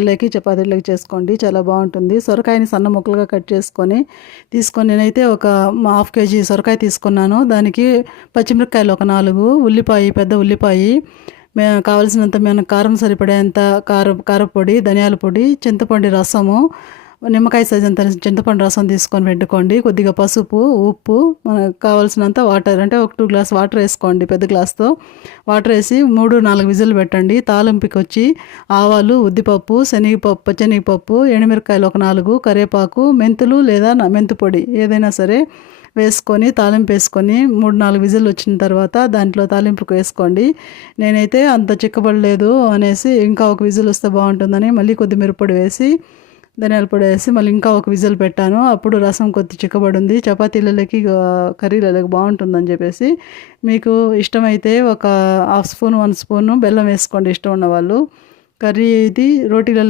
లేకి చపాతీలోకి చేసుకోండి. చాలా బాగుంటుంది. సొరకాయని సన్న ముక్కలుగా కట్ చేసుకొని తీసుకొని నేనైతే ఒక హాఫ్ కేజీ సొరకాయ తీసుకున్నాను. దానికి పచ్చిమిరపకాయలు ఒక నాలుగు ఉల్లిపాయ పెద్ద ఉల్లిపాయ మే కావలసినంత మేము కారం సరిపడేంత కారం కారపొడి ధనియాల పొడి చింతపండు రసము నిమ్మకాయ సైజ్ చింతపండు రసం తీసుకొని పెట్టుకోండి. కొద్దిగా పసుపు ఉప్పు మనకు కావాల్సినంత వాటర్ అంటే ఒక టూ గ్లాస్ వాటర్ వేసుకోండి పెద్ద గ్లాస్తో వాటర్ వేసి మూడు నాలుగు విజిల్ పెట్టండి. తాలింపుకి వచ్చి ఆవాలు ఉద్దిపప్పు శనగపప్పు పచ్చనిగపప్పు ఎండుమిరకాయలు ఒక నాలుగు కరివేపాకు మెంతులు లేదా మెంతు పొడి ఏదైనా సరే వేసుకొని తాలింపు వేసుకొని మూడు నాలుగు విజిల్ వచ్చిన తర్వాత దాంట్లో తాలింపుకు వేసుకోండి. నేనైతే అంత చిక్కబడలేదు అనేసి ఇంకా ఒక విజిల్ వస్తే బాగుంటుందని మళ్ళీ కొద్ది మిరప్పొడి వేసి ధనియాల పొడి వేసి మళ్ళీ ఇంకా ఒక విజిల్ పెట్టాను. అప్పుడు రసం కొద్ది చిక్కబడింది. చపాతీలలోకి కర్రీలలోకి బాగుంటుందని చెప్పేసి మీకు ఇష్టమైతే ఒక హాఫ్ స్పూన్ వన్ స్పూన్ బెల్లం వేసుకోండి ఇష్టం ఉన్న వాళ్ళు కర్రీ ఇది రోటీలలో